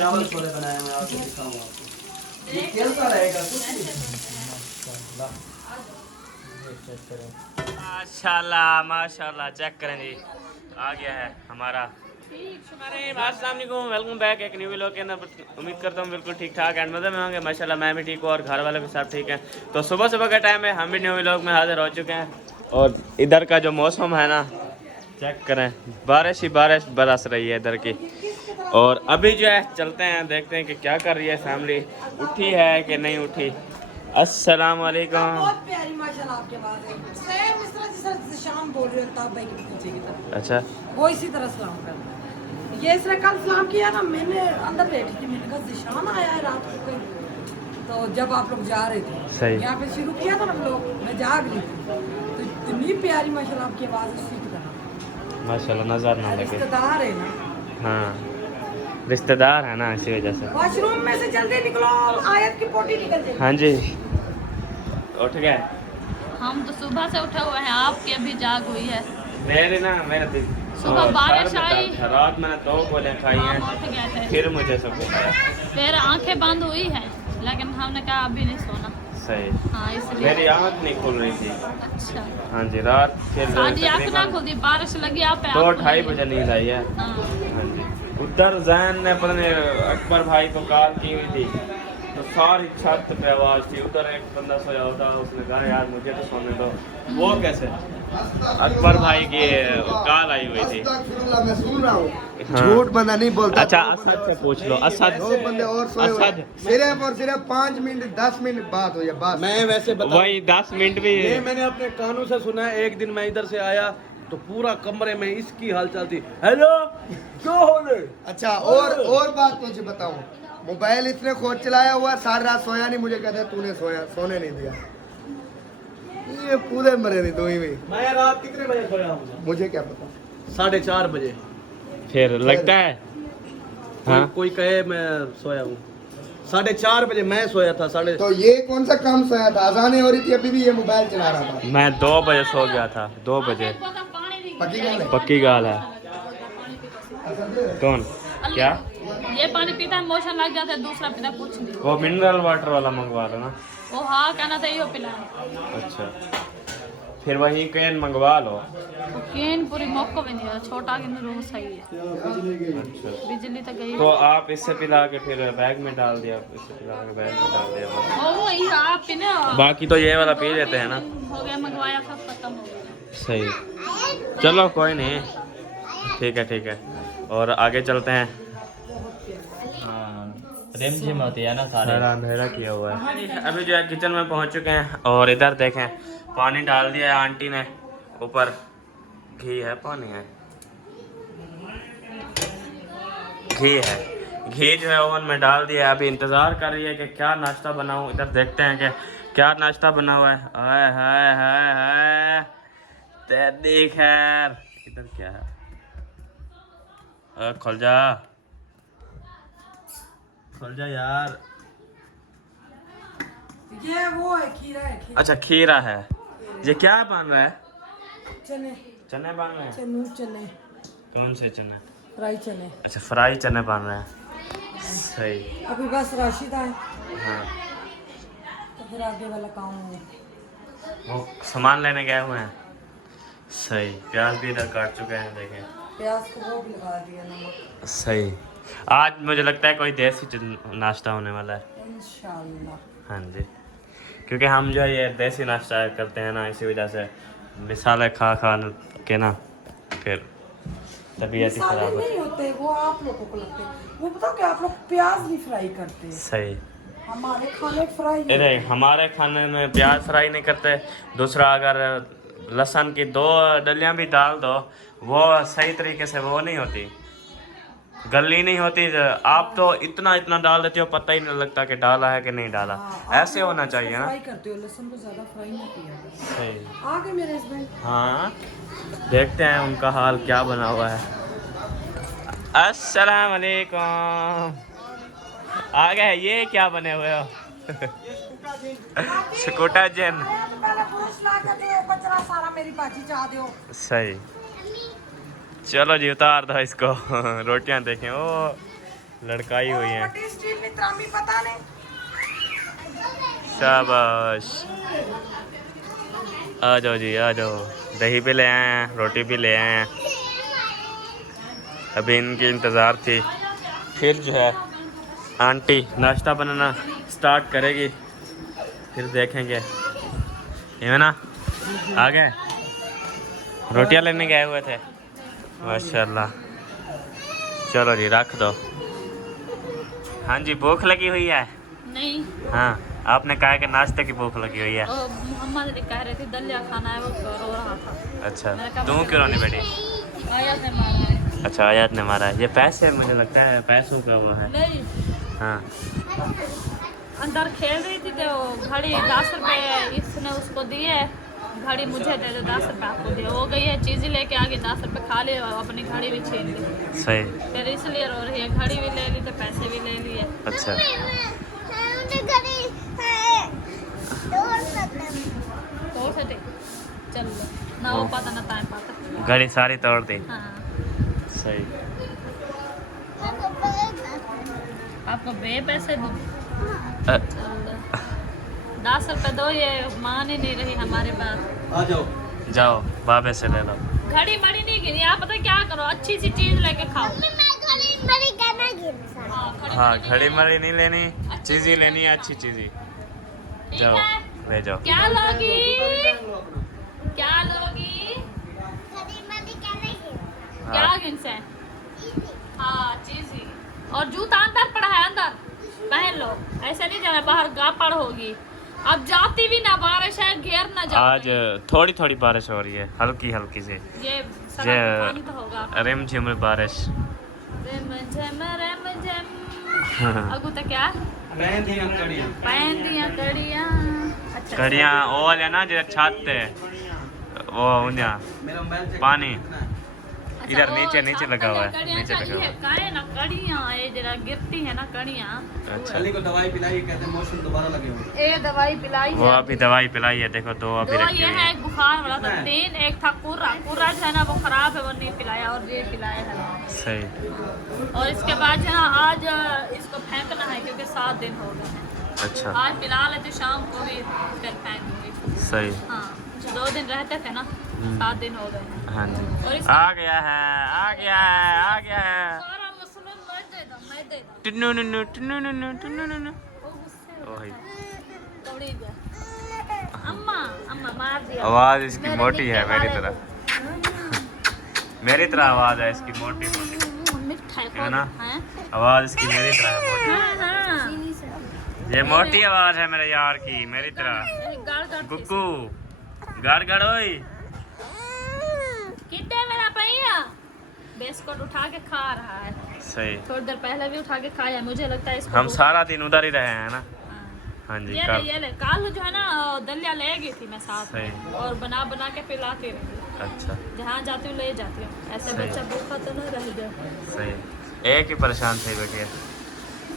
चावल छोले बनाए मैं आपको दिखाऊंगा आपको। ये कैसा रहेगा कुछ नहीं। माशाल्लाह माशाल्लाह, चेक करें जी, आ गया है हमारा। अस्सलाम वालेकुम, वेलकम बैक एक न्यू व्लॉग के अंदर। उम्मीद करता हूँ बिल्कुल ठीक ठाक एंड मज़े में होंगे। माशाल्लाह मैं भी ठीक हूँ और घर वाले भी सब ठीक हैं। तो सुबह सुबह का टाइम है, हम भी न्यू व्लॉग में हाजिर हो चुके हैं। और इधर का जो मौसम है ना, चेक करें, बारिश ही बारिश बरस रही है इधर की। और अभी जो है चलते हैं, देखते हैं कि क्या कर रही है फैमिली, उठी है कि नहीं उठी। अस्सलाम वालेकुम। बहुत प्यारी माशाल्लाह आपके आवाज़ है। सेम इस तरह जिस तरह से शाम बोल रहे हो तब भाई के पीछे की तरफ। अच्छा, वो इसी तरह सलाम कर रहा है। ये इसने कल सलाम किया ना, मैंने अंदर बैठी थी, मैंने कहा जिशान आया है रात को कहीं। तो जब आप लोग जा रहे थे सही। यहाँ पे शुरू किया था ना लोग, मैं जाग रही थी, तो इतनी प्यारी माशाल्लाह आपकी आवाज़ उसी की तरह। माशाल्लाह नजर ना लगे। रिश्तेदार है ना, हाँ रिश्तेदार है ना, इसी वजह से। वॉशरूम में से जल्दी निकलो, आयत की पोटी निकल जाएगी। हाँ जी, उठ गए। हम तो सुबह से उठे हुए हैं, आपकी अभी जाग हुई है। मेरे दिन सुबह बारिश आई, रात मैंने 2 गोलियां खाई हम हैं, उठ गए थे, फिर मुझे सब कुछ आया। फिर आंखें बंद हुई हैं, लेकिन हमने कहा अभी नहीं सोना। सही, हाँ इसलिए। मेरी आँख नहीं खुल रही थी। अच्छा, हाँ जी, रात फिर साड़ी आँख ना खुलती, बारिश लगी आप पे। 2-2:30 बजे नींद आई है। हाँ हाँ जी, उधर जैन ने पता नहीं अकबर भाई को कॉल की हुई थी, तो सारी छत पे आवाज़ थी। उधर एक बंदा सोया होता, उसने कहा यार मुझे तो सोने दो। वो कैसे, अकबर भाई की कॉल आई हुई थी। मैं सुन रहा हूँ, हाँ। झूठ बंदा नहीं बोलता। अच्छा असद से पूछ लो, असद। 2 बंदे और सोए हुए असद हैं। सिर्फ और सिर्फ 5 मिनट 10 मिनट बात हुई है बस। मैं वैसे बता, वही 10 मिनट भी। ये मैंने अपने कानों से सुना है। एक दिन मैं इधर से आया तो पूरा कमरे में इसकी हालचाल थी, हेलो क्या हो रहे। अच्छा, और बात तुझे बताऊं, मोबाइल इतने खोज चलाया हुआ, सारी रात सोया नहीं। मुझे कहते तूने सोने नहीं दिया। ये पूरे मरे नहीं, 2 ही में। मैं रात कितने बजे सोया हूँ? मुझे क्या पता। 4:30 बजे। फिर लगता है हाँ। कोई कहे मैं सोया हूँ। 4:30 बजे मैं सोया था। तो ये कौन सा काम सोया था? अजानें हो रही थी, अभी भी ये मोबाइल चला रहा था। मैं 2 बजे सो गया था, 2 बजे। पक्की गाल है? पक्की गाल है। कौन क्या? ये पानी पीता है मोशन लग जाता है, दूसरा पीता कुछ नहीं। वो मिनरल वाटर वाला मंगवा लो ना। वो हाँ कहना था यो पिला। अच्छा, फिर वही कैन मंगवा लो। केन पूरी मौको भी नहीं है, छोटा कि रोज सही है। अच्छा, बिजली तो गई। तो आप इससे पिला के फिर बैग में डाल दिया, इससे पिला के बैग में डाल दिया बस। ओ वही आप पीने। बाकी तो ये वाला पी लेते हैं ना। हो गया मंगवाया, सब खत्म हो गया। सही, चलो कोई नहीं, ठीक है। और आगे चलते हैं। रिमझिम होती है ना सारे। सारा अंधेरा किया हुआ है। अभी जो है किचन में पहुंच चुके हैं और इधर देखें, पानी डाल दिया है आंटी ने। ऊपर घी है, पानी है, घी जो है ओवन में डाल दिया है। अभी इंतज़ार कर रही है कि क्या नाश्ता बनाऊं। इधर देखते हैं कि क्या नाश्ता बना हुआ है। हाय हाय हाय हाय, तेरी खैर। इधर क्या है? खुल जा यार। ये वो है, खीरा है, खीरा। अच्छा खीरा है। ये क्या बन रहा है? चने, चने बन रहे हैं। चने, कौन से चने? फ्राई चने। अच्छा फ्राई चने बन रहे हैं। सही। अभी बस राशिद आए हाँ, तो फिर आगे वाला काम है। वो सामान लेने गए हुए हैं। सही, प्याज भी इधर काट चुके हैं, देखें। प्याज को वो भी लगा दिया, नमक। सही, आज मुझे लगता है कोई देसी नाश्ता होने वाला है इंशाल्लाह। हाँ जी, क्योंकि हम जो है ये देसी नाश्ता करते हैं ना, इसी वजह से मिसाले खा के ना फिर तबीयत ही मसाले खराब नहीं होते, वो आप लोगों को लगते हैं। वो बताओ कि आप लोग प्याज नहीं फ्राई करते हैं। सही। हमारे खाने फ्राई अरे हमारे खाने में प्याज फ्राई नहीं करते। दूसरा, अगर लहसुन की 2 डलियां भी डाल दो, वो सही तरीके से वो नहीं होती, गली नहीं होती। आप तो इतना डाल देते हो, पता ही नहीं लगता कि डाला है कि नहीं डाला। ऐसे होना चाहिए ना। फ्राई करते हो, लहसुन को ज्यादा फ्राई नहीं किया। सही। आगे मेरे हस्बैंड। हाँ, देखते हैं उनका हाल क्या बना हुआ है। अस्सलाम वालेकुम। आ गए, ये क्या बने हुए हो? स्कूटा जिन। सही, चलो जी उतार दो इसको। रोटियां देखें, ओ लड़काई हुई है। मोटी स्टील में त्रामी पता नहीं। शाबाश, आ जाओ जी आ जाओ। दही भी ले आए हैं, रोटी भी ले आए हैं। अभी इनकी इंतज़ार थी। फिर जो है आंटी नाश्ता बनाना स्टार्ट करेगी, फिर देखेंगे। ये ना आ गए, रोटियां लेने गए हुए थे। माशाल्लाह। चलो जी रख दो। हाँ जी, भूख लगी हुई है? नहीं, हाँ, आपने कहा कि नाश्ते की भूख लगी हुई है। वो मोहम्मद अली कह रहे थे दलिया खाना है, वो रो रहा था। अच्छा, मैंने कहा तुम क्यों रोने बैठी? आया है मारा है। अच्छा, आयात ने मारा है। ये पैसे, मुझे लगता है पैसों का वो है। नहीं, हाँ अंदर खेल रही थी तो घड़ी 10 रुपए इसने उसको दिए, घड़ी मुझे दे दे, 10 रुपए आपको दिए। वो गई है चीज़ लेके आगे 10 रुपए खा लिए और अपनी घड़ी भी छीन ली। सही। फिर इसलिए रो रही है, घड़ी भी ले ली तो पैसे भी ले लिए। अच्छा, तो सटे चल लो ना, वो पता ना टाइम पाता। घड़ी सारी तोड़ दी। हाँ, सही। आपको बे पैसे दूँ? अ, 10 रुपए दो, ये मान ही नहीं रही हमारी बात। आ जाओ। जाओ बाबे से ले लो। घड़ी मड़ी नहीं गिरी, आप पता क्या करो, अच्छी सी चीज लेके खाओ। हाँ, घड़ी मड़ी नहीं लेनी, चीज़ ही लेनी है, अच्छी चीज़ ही। जाओ ले जाओ। क्या लोगी? क्या लोगी? क्या गिनसे? हाँ, चीज ही। और जूता अंदर पड़ा है, अंदर पहन लो। ऐसे नहीं जाना बाहर, गापड़ होगी। अब जाती भी ना, बारिश है, घेर ना जाओ। आज थोड़ी थोड़ी बारिश हो रही है, हल्की हल्की से। ये सड़क बंद होगा। रिम झिम बारिश। रेम झम अगू तक क्या? पहन दिया कड़ियाँ। अच्छा, कड़ियाँ वो वाले ना जो छाते वो उन्हें मेरा मोबाइल चेक पानी करना है। इधर वो नीचे नीचे छाप लगा हुआ है, कड़ियाँ नीचे लगा चाहिए, हुआ है। काहे ना कड़ियाँ, ये जरा गिरती है ना कड़ियाँ। अच्छा, अली को दवाई पिलाई, कहते हैं मौसम दोबारा लगे हुए। ए दवाई पिलाई वो है। अभी दवाई पिलाई है, देखो दो अभी दो रखी ये हुई है, है। एक बुखार वाला था 3, एक था पूरा जो है ना वो खराब है, वो नहीं पिलाया, और ये पिलाया है। सही। और इसके बाद जो है ना आज इसको फेंकना है क्योंकि 7 दिन हो गए हैं। अच्छा, आज पिला लेते, शाम को भी फिर फेंक दूंगी। सही। हाँ, 2 दिन रहते थे ना, 7 दिन हो गए हैं। हाँ जी, और इसका आ गया है, आ गया है, आ गया है। सारा मसला मैं दे दूं, मैं दे दूं। टुन्नू नुन्नू, टुन्नू नुन्नू, टुन्नू नुन्नू। वो गुस्से ओ भाई, तोड़ी गया। अम्मा अम्मा मार दिया। आवाज इसकी मेरे मोटी है निक्के मेरी वाले तरह। मेरी तरह आवाज है इसकी, मोटी मोटी को। मिठाई है ना? हैं? आवाज इसकी मेरी तरह है, मोटी। हाँ हाँ। ये मोटी आवाज है मेरे यार की, मेरी तरह। गाड़ गाड़ गुक्कू गाड़ गाड़ ओए। कितने मेरा भैया बिस्कुट उठा के खा रहा है। सही। थोड़ी देर पहले भी उठा के खाया, मुझे लगता है इसको हम सारा दिन उधर ही रहे हैं ना। हाँ। हाँ जी, ये कल। ले, ये ले। कल जो है ना दलिया ले गई थी मैं साथ में, सही। और बना बना के पिलाती रही। अच्छा, जहाँ जाती हूँ ले जाती हूँ, ऐसे सही। बच्चा भूखा तो नहीं रह जाए। सही। एक ही परेशान थे बेटिया।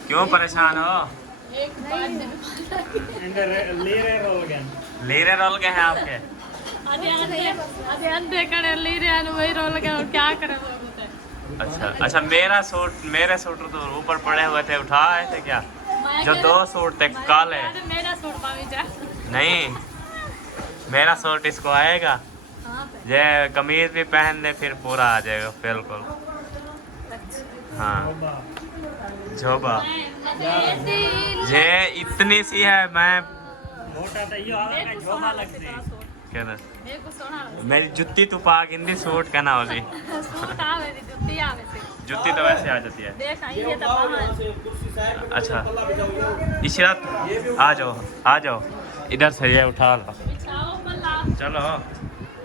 क्यों परेशान हो? एक बार लीरे रोल गए हैं आपके? अरे अंधे करे ली रहे हैं, वही रोल के, और क्या करें वो बताएं। अच्छा अच्छा, मेरे सूट तो ऊपर पड़े हुए थे, उठा आए थे क्या? जो 2 सूट थे काले। मेरा सूट मामी जा। नहीं, मेरा सूट इसको आएगा। हाँ ये कमीज भी पहन ले फिर पूरा आ जाएगा बिल्कुल। हाँ, झोबा ये इतनी सी है। मैं क्या ना, मेरे को सोना लगा। मेरी जुत्ती तो पाक हिंदी सूट कहना होली। सूट आवे दी, जुत्ती आवे सी। जुत्ती तो वैसे आ जाती है। देख ये तो बाहर। अच्छा, इशरत आ जाओ इधर से, ये उठा लो। बिछाओ पल्ला। चलो,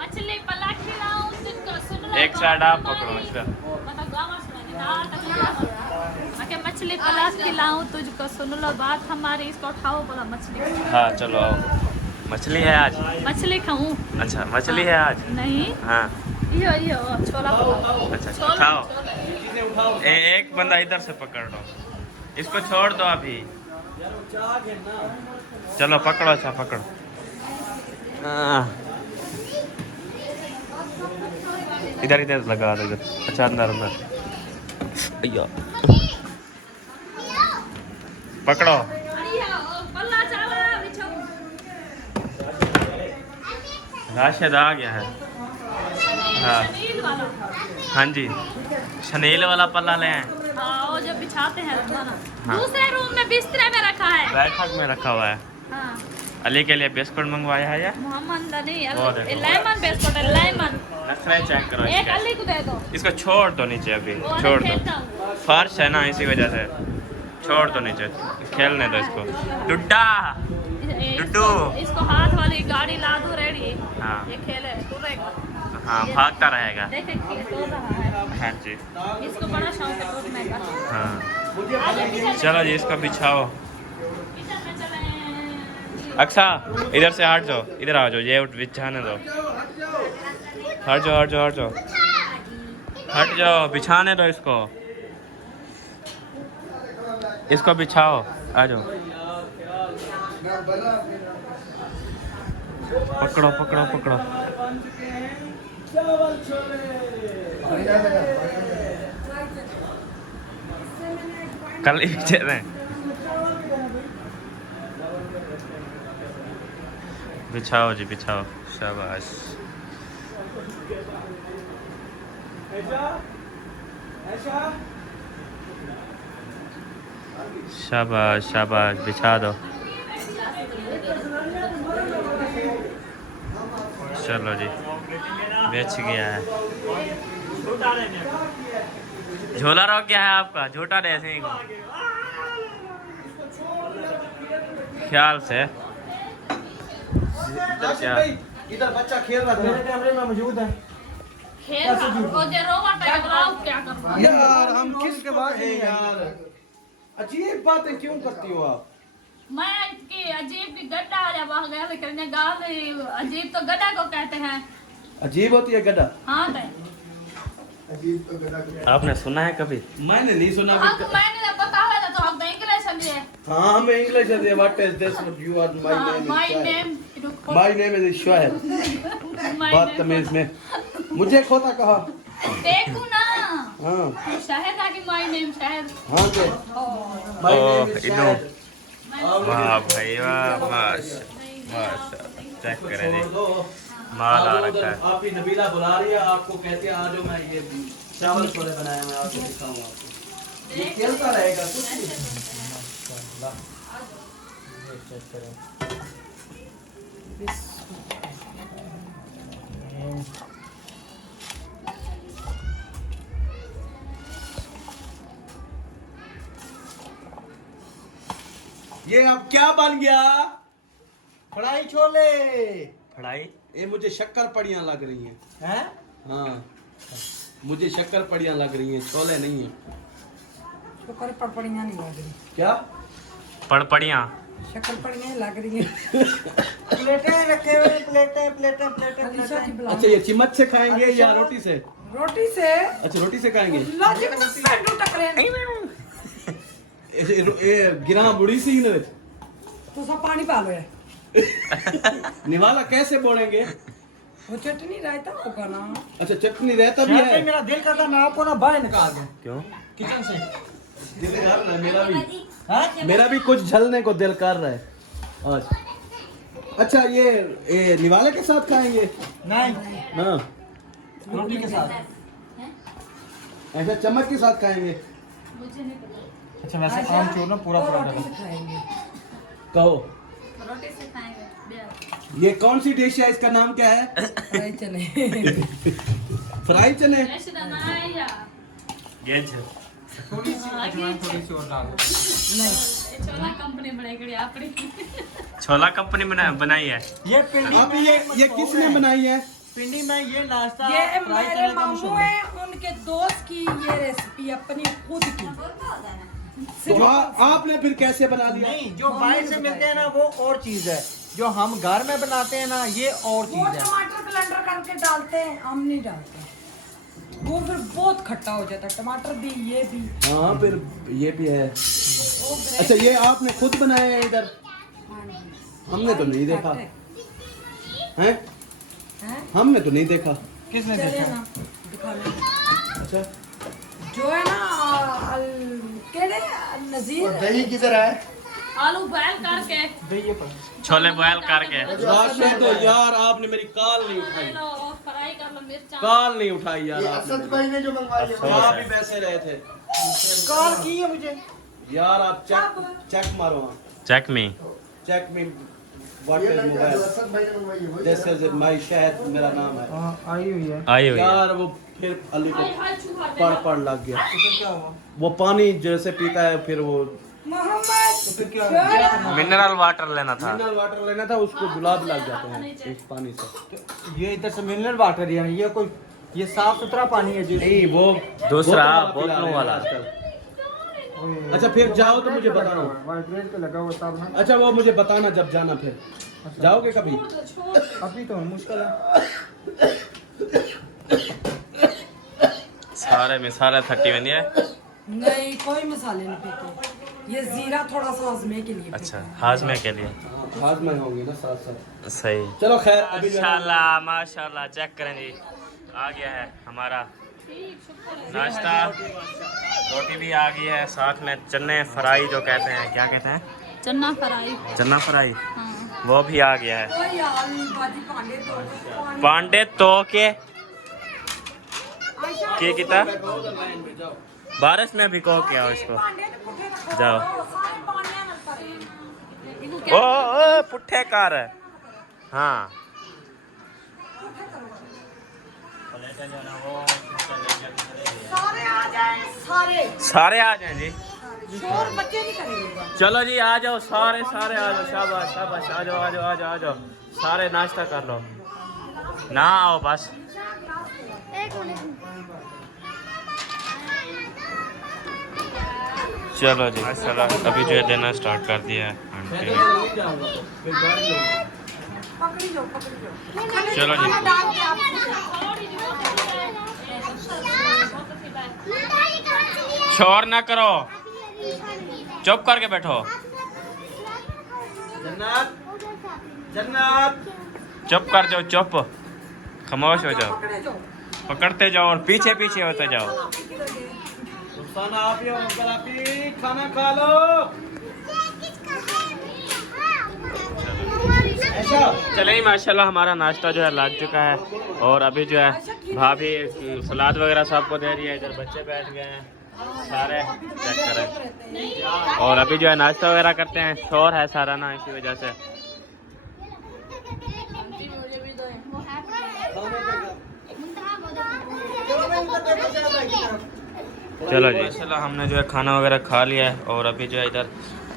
मछली पल्ला खिलाऊं तुझको, सुन लो एक साइड आप पकड़ो इशरत। मतलब गाँव सुनानी ना तक। मैं मछली पल्ला खिलाऊं तुझको, सुन लो बात हमारी, इसको उठाओ बोला मछली। हाँ चलो आओ। मछली है आज? मछली खाऊं? अच्छा, मछली है आज? नहीं, हाँ। यो छोला पकाओ। अच्छा, छोला, उठाओ। छोला। एक बंदा इधर से पकड़ लो, इसको छोड़ दो अभी। चलो पकड़ो, अच्छा पकड़ो। इधर लगा दो इधर। अच्छा, अंदर। अय्या, पकड़ो। पल्ला चावल बिछाओ। राशिद आ गया है। हाँ शनील वाला। हाँ जी, शनील वाला पल्ला ले आए। हाँ वो जो बिछाते हैं रोजाना। हाँ। दूसरे रूम में बिस्तर में रखा है। बैठक में रखा हुआ है। हाँ। अली के लिए बिस्कुट मंगवाया है या मोहम्मद नहीं वो देखो। लेमन बिस्कुट है लेमन। नखरे चेक करो एक इसके। अली को दे दो। इसको छोड़ दो नीचे, अभी वो छोड़ नहीं दो। खेलता हूँ। फर्श है ना, इसी वजह से छोड़ दो नीचे, खेलने दो इसको। डुड्डा डुड्डू। इसको हाथ वाली गाड़ी ला दो रेडी। हाँ। ये खेले टूरेगा। हाँ भागता रहेगा। देखे टूर रहा है। हाँ जी इसको बड़ा शौक है टूरने का। हाँ। आगे किचन चलो जी इसको बिछाओ। में चले। अक्सा इधर से हट जाओ, इधर आ जाओ, ये बिछाने दो। हट जाओ हट जाओ हट जाओ हट जाओ, बिछाने दो इसको। इसको बिछाओ, आ जाओ। पकड़ो पकड़ो पकड़ो। कल ही चल रहे हैं। बिछाओ जी बिछाओ, शाबाश। शाबाश शाबाश, बिछा दो। चलो जी बेच गया है। झोला रोक गया है आपका, झूठा दे ऐसे ही को। ख्याल से इधर क्या इधर बच्चा खेल रहा था, मेरे कैमरे में मौजूद है। खेल रहा वो जे रोवा टकराओ क्या करूं। यार हम किसके बाद हैं यार, अजीब बातें क्यों करती हो आप? मैं की अजीब की गड्ढा जब आ गया करने गाल अजीब तो गड्ढा को कहते हैं। अजीब होती है गड्ढा? हाँ तो आपने सुना है कभी? मैंने नहीं सुना। आपको मैंने जब पता है तो आप इंग्लिश समझे। हाँ हमें इंग्लिश है। What is this, you are my name my name is Shoaib. बदतमीज में मुझे खोता कहा। देखो ना हाँ शहर था कि माय नेम शहर। हाँ के माय नेम इज इनो। शोहेब। वाह भाई वाह, माशाल्लाह चेक करें जी, माल आ रखा है। आपकी नबीला बुला रही है, आपको कहते हैं आज मैं ये चावल छोले बनाए मैं आपको दिखाऊंगा। आपको ये खेलता रहेगा कुछ नहीं। ये अब क्या बन गया? कढ़ाई छोले। कढ़ाई ये मुझे शक्कर पड़ियाँ लग रही हैं। हैं? हाँ मुझे शक्कर पड़ियाँ लग रही हैं, छोले नहीं है। शक्कर पड़पड़ियाँ नहीं लग रही। क्या? पड़पड़ियाँ शक्कर पड़ियाँ लग रही हैं। प्लेटें रखे हुए, प्लेटें प्लेटें प्लेटें अलीशा की प्लेटें। बुला। अच्छा ये चम्मच से खाएंगे या रोटी से? रोटी से। अच्छा रोटी से खाएंगे। लॉजिक से टकरे। ये गिरा बुढ़ी सी ने तो सब पानी पालो है। निवाला कैसे बोलेंगे? वो चटनी रायता होगा ना। अच्छा चटनी रहता भी शहर है। पे मेरा दिल करता मैं आपको ना बाहर निकाल दूं क्यों? किचन से। दिल कर रहा है मेरा भी। हाँ? मेरा भी कुछ झलने को दिल कर रहा है आज। अच्छा ये निवाले के साथ खाएंगे? नहीं, हाँ रोटी के साथ। ऐसा चम्मच के साथ खाएंगे? मुझे नहीं पता। अच्छा वैसे आम चूर ना पूरा पूरा रोटी डालो। से खाएंगे। कहो रोटी से खाएंगे। ये कौन सी डिश है, इसका नाम क्या है? फ्राई चने। फ्राई चने। ऐसे ना आया। ये थोड़ी सी अजवाइन थोड़ी सी और डालो। छोला कंपनी बनाई आपने। छोला कंपनी बनाई है। ये पिंडी आप में ये किसने बनाई है? पिंडी में ये नाश्ता ये फ्राई मेरे चने का मामू मशहूर है। है, उनके दोस्त की ये रेसिपी अपनी खुद की। तो आपने फिर कैसे बना दिया? नहीं, जो बाहर से मिलते हैं ना वो और चीज है, जो हम घर में बनाते हैं ना ये और वो चीज है। टमाटर ब्लेंडर करके डालते हैं, हम नहीं डालते। वो फिर बहुत खट्टा हो जाता है, टमाटर भी ये भी। हाँ फिर ये भी है। वो अच्छा ये आपने खुद बनाया है इधर? हमने तो नहीं देखा हैं? हैं? हमने तो नहीं देखा। किसने चले देखा? ना दिखाने। अच्छा जो है ना केड़े नजीर दही किधर है? आलू बॉयल करके छोले बॉयल करके। राशिद यार आपने मेरी कॉल नहीं उठाई, लो फ्राई कर लो मिर्चा। कॉल नहीं उठाई यार ये आपने। असद भाई ने जो मंगवाई है आप भी पैसे रहे थे कॉल की है मुझे। यार, आप चेक मारो, चेक मी। चेक में व्हाट ये इज लड़का जो मोबाइल, असद भाई ने मंगवाई है वही दिस इज माय शहद, मेरा नाम है। हाँ आई हुई है। आई हुई है। यार वो फिर अली को हाय चूहा पढ़ लग गया। तो फिर क्या हुआ? वो पानी जैसे पीता है फिर वो तो फिर क्या हुआ? मिनरल वाटर लेना था। मिनरल वाटर लेना था, उसको गुलाब लग जाते हैं इस पानी से। तो ये इधर से मिनरल वाटर है, ये कोई ये साफ सुथरा पानी है जी। नहीं वो दूसरा बोतल पिला बोतलों रहे हैं वाला। आजकल। अच्छा फिर जाओ तो मुझे बताना। वाइब्रेट पे लगा हुआ तब ना। अच्छा वो मुझे बताना जब जाना, फिर जाओगे कभी? अभी तो मुश्किल है। सारे मसाले 30 बन है। नहीं कोई मसाले नहीं पीते, ये जीरा थोड़ा सा हजमे के लिए अच्छा, पीते हैं। हाजमे के लिए हाथ में होंगे ना साथ साथ। सही। चलो खैर, अभी जो है- माशाल्लाह माशाल्लाह, चेक करें जी, आ गया है हमारा नाश्ता। रोटी भी आ गई है, साथ में चने फ्राई जो कहते हैं, क्या कहते हैं, चना फ्राई। चना फ्राई, हाँ। वो भी आ गया है। कोई यार नहीं, बाजी पांडे तो पांडे तो के किता बारिश में भी कहो क्या इसको। जाओ ओ पुट्ठे कार है। हाँ सारे आ जाए, सारे सारे आ जाएं जी। शोर बच्चे नहीं करेंगे। चलो जी आ जाओ, सारे सारे आ जाओ, शाबाश शाबाश, आ जाओ आ जाओ आ जाओ आ जाओ, सारे नाश्ता कर लो ना, आओ बस। चलो जी माशाल्लाह, अभी जो है देना स्टार्ट कर दिया है आंटी ने। नहीं जाऊंगा, फिर गाड़ी लूंगा। पकड़ी जाओ, पकड़ी जाओ। चलो जी, डाल के आप शोर ना करो, चुप करके बैठो, जन्नत जन्नत चुप कर जाओ, चुप, खामोश हो जाओ, पकड़े जाओ। पकड़ते जाओ और पीछे पीछे होते जाओ। रुखसाना आप ही हो, अंकल आप ही, खाना खा लो। ऐसा चले ही माशाल्लाह, हमारा नाश्ता जो है लग चुका है और अभी जो है भाभी सलाद वगैरह सबको दे रही है। इधर बच्चे बैठ गए हैं सारे, चेक करें। और अभी जो है नाश्ता वगैरह करते हैं, शोर है सारा ना, इसी वजह से। चलो जी माशाल्लाह, हमने जो है खाना वगैरह खा लिया है और अभी जो है इधर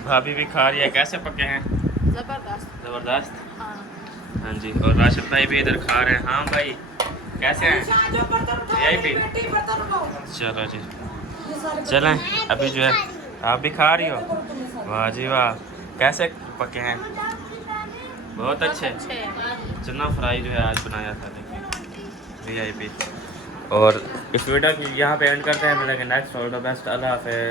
भाभी भी खा रही है। कैसे पके हैं? जबरदस्त। ज़बरदस्त। हाँ। हाँ जी, और राशिद भाई भी इधर खा रहे हैं। हाँ भाई कैसे हैं? यही भी। चलो जी चलें, अभी जो है आप भी खा रही हो। वाह जी वाह, कैसे पके हैं? बहुत अच्छे। चना फ्राई जो है आज बनाया था, देखिए VIP। और इस वीडियो की यहाँ पे एंड करते हैं। मिलेंगे नेक्स्ट। ऑल द बेस्ट, अल्लाह हाफिज़।